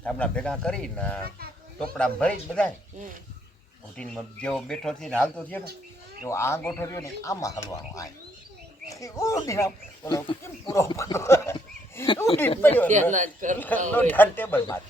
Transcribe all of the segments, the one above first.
ઠામડા ભેગા કરીને ટોપડા ભરી બધા હમ. ઉઠીને જેવો બેઠો થઈને હાલતો થયો ને જો આ ગોઠો રહ્યો ને આમાં હલવાનો આ ઓલો કેમ પૂરો પડ્યો જ ટેબલમાં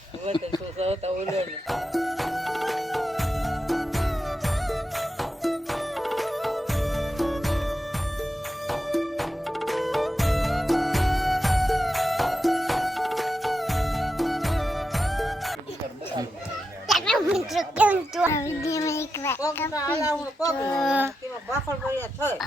થઈ.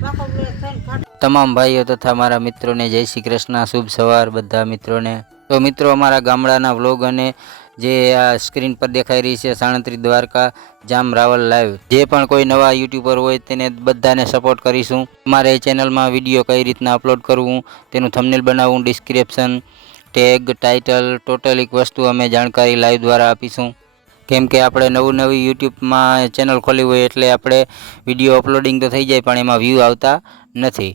બાફલ ભર્યા થઈને ખાટ- તમામ ભાઈઓ તથા મારા મિત્રોને જય શ્રી કૃષ્ણ શુભ સવાર બધા મિત્રોને. તો મિત્રો અમારા ગામડાના વ્લોગ અને જે આ સ્ક્રીન પર દેખાઈ રહી છે સાણત્રી દ્વારકા જામ રાવલ લાઈવ જે પણ કોઈ નવા યુટ્યુબર હોય તેને બધાને સપોર્ટ કરીશું. અમારે એ ચેનલમાં વીડિયો કઈ રીતના અપલોડ કરવું તેનું થંબનેલ બનાવવું ડિસ્ક્રિપ્શન ટેગ ટાઇટલ ટોટલ એક વસ્તુ અમે જાણકારી લાઈવ દ્વારા આપીશું. કેમ કે આપણે નવું નવી યુટ્યુબમાં ચેનલ ખોલી હોય એટલે આપણે વીડિયો અપલોડિંગ તો થઈ જાય, પણ એમાં વ્યૂ આવતા નથી.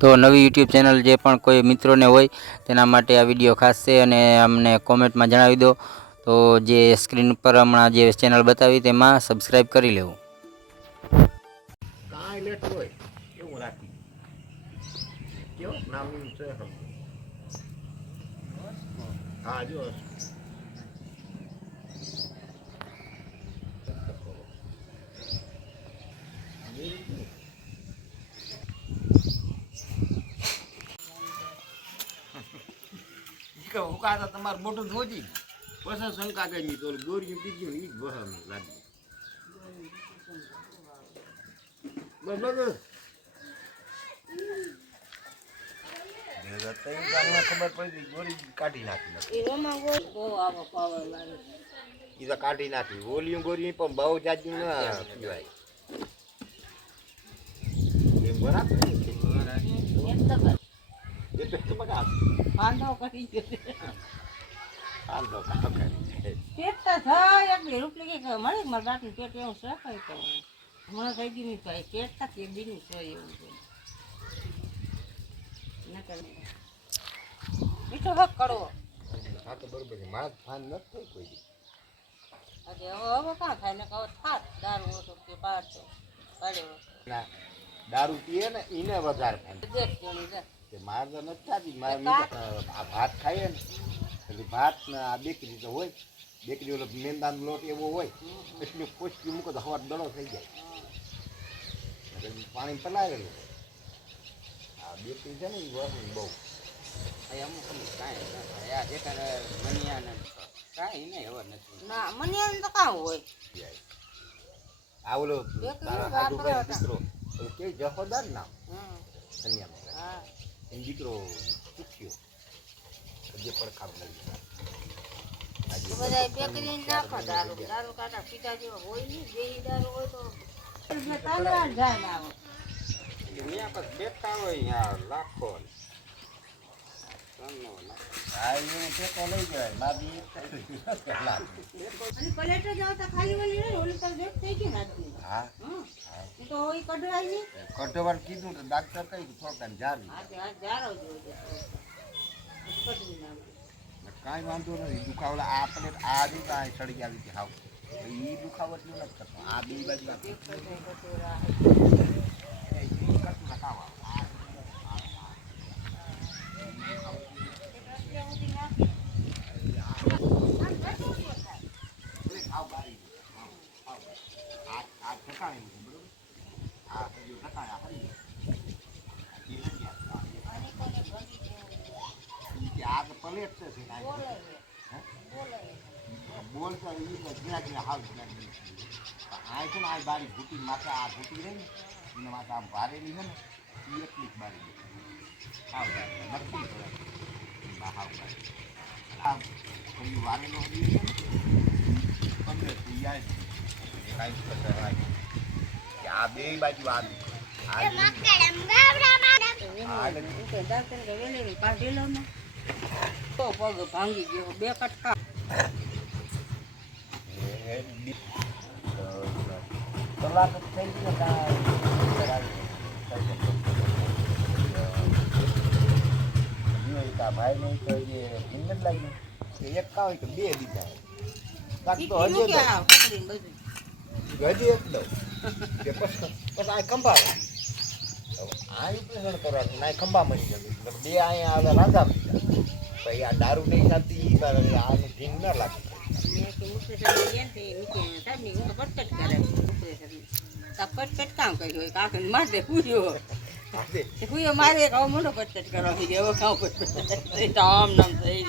તો નવી યુટ્યુબ ચેનલ જે પણ કોઈ મિત્રોને હોય, તેના માટે આ વીડિયો ખાસ છે અને અમને કોમેન્ટમાં જણાવી દો. તો જે સ્ક્રીન પર હમણાં જે ચેનલ બતાવી તેમાં સબસ્ક્રાઈબ કરી લેવું. નામનું છે? હા, જો ઉકાતા તમારે મોટું ધોજી પછી શંકા કરી તો ગોરી બીજું ઈ જ લાગ્યું બસ બસ ખબર પડી ગોળી કાઢી નાખી લાગે. તો કાઢી નાખી. ઓલિયું ગોળી પણ બહુ જાજુ ના પીવાય બરાબર. કાંદો કરી કરે પેટ તો થાય કે મળે મારા દાંતનું પેટ એવું છે કઈ તો. હમણાં થઈ ગયું નહીં થાય પેટ તો કે બીનું છે એવું છે. નકર મીઠો હક કરવો હા તો બરોબર છે મારા ફાન નથી થઈ કોઈ. આજે હવે હવે કાં થાય? ને કહો થાત દારૂ ઓછો કે પાર તો પાડ્યો દારૂ પીએ ને એને વધારે ફાન કે મારે તો નથી થતી મારે આ ભાત ખાઈએ ને એટલે ભાત ને આ બેકરી તો હોય બેકરી ઓલો મેંદાનો લોટ એવો હોય એટલે પોચકી મૂકો તો હવાર દડો થઈ જાય. એટલે પાણી પલાવેલું આ બેકરી છે ને એ બહુ. અમુક કાંઈ આ જે મનિયા કાંઈ નહીં હવે નથી. ના મને એમ તો કાં હોય. આ ઓલો તારા વાપરે હાડુભાઈ દીકરો કે જહોદાર નામ. હા. એનો દીકરો ચૂક્યો જે પડખાવ લઈ નાખો દારૂ. દારૂ કાઢા પીતા જેવા હોય નહીં જે દારૂ હોય તો પર બેઠા હોય લાખો કઢવાર કીધું તો ડાક્ટર કહી કે થોડાક જારી કાંઈ વાંધો નથી દુખાવલા આ પ્લેટ આ બી કાંઈ સળી આવી હતી હાવ એ દુખાવટનું નથી કરતો આ બે બાજુ. પ્લેટ છે છે કાંઈ. હે? બોલ તો ઈ તો જ્યાં જ્યાં હાવ જ્યાં. આ છે ને આ બારી ઘૂંટી માથે આ ઘૂંટી રહી ને એના માથે આમ ભારેલી છે ને એ એટલી જ બારી બારી નક્કી આ પેલું વારેલો હજી છે ને પંદરથી યાદ કાંઈ કસર કે આ બે પગ ભાંગી ગયો. બે કટકા કલાક થઈ ગઈ ને કાંઈ કરાવી નહીં. તો એ હિંમત લાગી એક કાં હોય કે બે દીધા બાકી તો હજી. હજી એક દઉં કે પછી પછી આ ખંભા. આ કરવાનું આ ખંભા મળી જાય બે અહીંયા આવે રાંધા પીધા પછી આ દારૂ નહીં ખાતી આનું ધીન ન લાગે ને પટપટ કામ કર્યું હોય મારે પૂર્યો મારે એક મોટો પટપટ કરવા થઈ ગયો. કામ પટપટ તો આમ નામ થઈ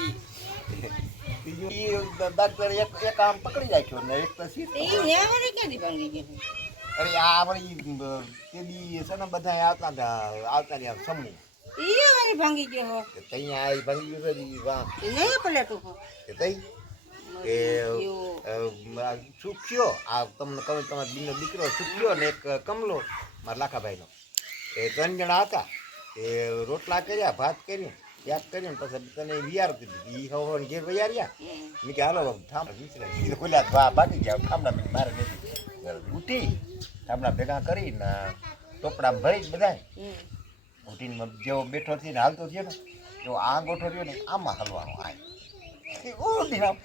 રહી ડાક્ટર એક એક આમ પકડી રાખ્યો ને એક તો સીટ તે ક્યાંથી ભાંગી ગયો? અરે આ આપણી તેદી છે ને બધા આવતા હતા આવતા રહ્યા સમૂહ. ઈ મારી ભાંગી ગયો હો. આ ભાંગી ગયું છે ઈ વાં એ નહીં પલેટું હો કે તઈ? કે આ સુખ્યો આ તમને કહું તમારા દીનો દીકરો સુખ્યો ને એક કમલો? મારા લાખાભાઈનો. એ ત્રણ જણા હતા. એ રોટલા કર્યા ભાત કર્યું યાદ કર્યું પછી તને વિયાર કીધી એ હવે ઘેર વૈયા રહ્યા. મેં કે હાલો ઠામડા વિસરે ખુલ્યા ભા ભાગી ગયા ઠામડા મેં મારે નથી. ઉઠી ઠામડા ભેગા કરીને ટોપડા ભરી બધા હમ. ઉઠીને જેવો બેઠો થઈને હાલતો થયો ને જો આ ગોઠો રહ્યો ને આમાં હલવાનો આ આમ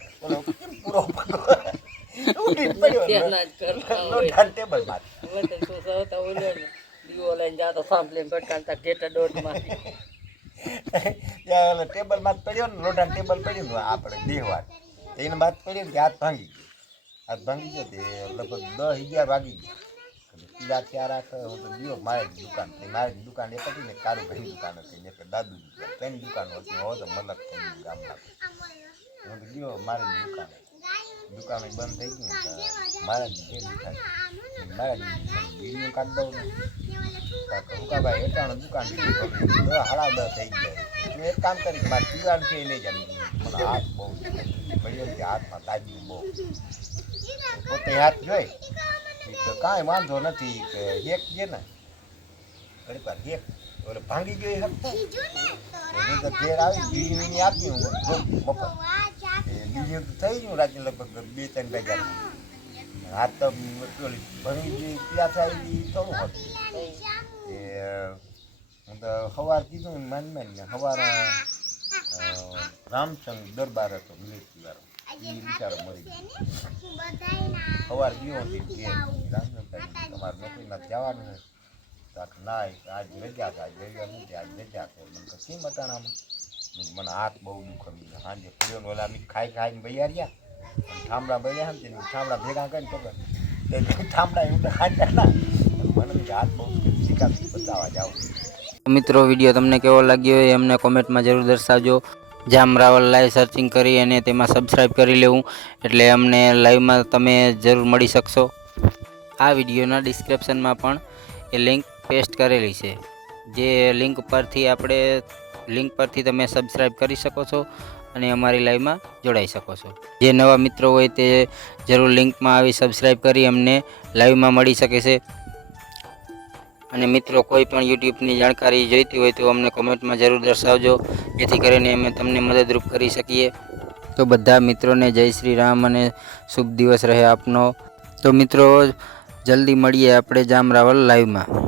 પૂરો ઉઠીને પડ્યો ટેબલ ના. દીવો લઈને જાતો સાંભળીને ભટકાણતા ઢેટા દોઢમાં ત્યાં ઓલો ટેબલમાં જ પડ્યો ને, લોઢાનું ટેબલ પડ્યું ને આપણે દેહવાર એને બાદ પડ્યો ને હાથ ભાંગી ગયો. હાથ ભાંગી ગયો તે લગભગ દસ અગિયાર વાગી ગયા. પીડા ચાર આખ હું તો ગયો, મારી દુકાન થઈ મારી દુકાન એક હતી ને કારું ભાઈ દુકાન હતી ને દાદુ દુકાન. ત્રણ દુકાન હતી, હો તો મલક થઈ ગામના હું તો ગયો, મારી દુકાન. દુકાન બંધ થઈ ગયું મારા જ મારા જ બીડીઓ કાઢ દઉં હુકાભાઈ એટાણ દુકાન હાડા દસ થઈ ગયા. એક કામ કરી મારે પીવાડ છે લઈ જાય મને હાથ બહુ પડ્યો હાથમાં તાજી બહુ. પોતે હાથ જોઈ. તો કાંઈ વાંધો નથી કે હેક છે ને. ઘણી વાર હેક. ઓલે ભાંગી ગયો હેક તો ઘેર આવી બીજી વીની આપી હું. મફત બીજું તો થઈ ગયું રાત્રે લગભગ બે ત્રણ વાગ્યા હાથ તો પેલી જે પ્યાસ આવી એ થોડું હતું? એ હું તો સવાર કીધું ને માન માન ને સવાર રામચંદ દરબાર હતો મિલિટરી એ બિચારો મરી ગયો. સવાર ગયો હતી કે, રામચંદ તમારે નોકરીમાં જવાનું છે. તો ના આજ રજા છે, આજ રજા નથી આજ રજા છે. મને કહે કેમ મને હાથ બહુ દુખે મેં સાંજે પડ્યો ને ઓલા ખાઈ ખાઈને બૈયા રહ્યા. ઠામડા બૈયા ને તેને ઠામડા ભેગા કરીને ખબર તે ઠામડા એવું ખાતા ના. મને હાથ બહુ શીખાતી બતાવવા જાઉં. મિત્રો, વીડિયો તમને કેવો લાગ્યો એ અમને કોમેન્ટમાં જરૂર દર્શાવજો. જામ રાવલ લાઈવ સર્ચિંગ કરી અને તેમાં સબસ્ક્રાઈબ કરી લેવું. એટલે અમને લાઈવમાં તમે જરૂર મળી શકશો. આ વિડીયોના ડિસ્ક્રિપ્શનમાં પણ એ લિંક પેસ્ટ કરેલી છે. જે લિંક પરથી આપણે લિંક પરથી તમે સબસ્ક્રાઈબ કરી શકો છો અને અમારી લાઈવમાં જોડાઈ શકો છો. જે નવા મિત્રો હોય તે જરૂર લિંકમાં આવી સબસ્ક્રાઈબ કરી અમને લાઈવમાં મળી શકે છે. અને મિત્રો કોઈ પણ યુટ્યુબની જાણકારી જોઈતી હોય તો અમને કોમેન્ટમાં જરૂર દર્શાવજો. જેથી કરીને અમે તમને મદદરૂપ કરી શકીએ. તો બધા મિત્રોને જય શ્રી રામ અને શુભ દિવસ રહે આપનો. તો મિત્રો, જલ્દી મળીએ આપણે જામ રાવલ લાઈવમાં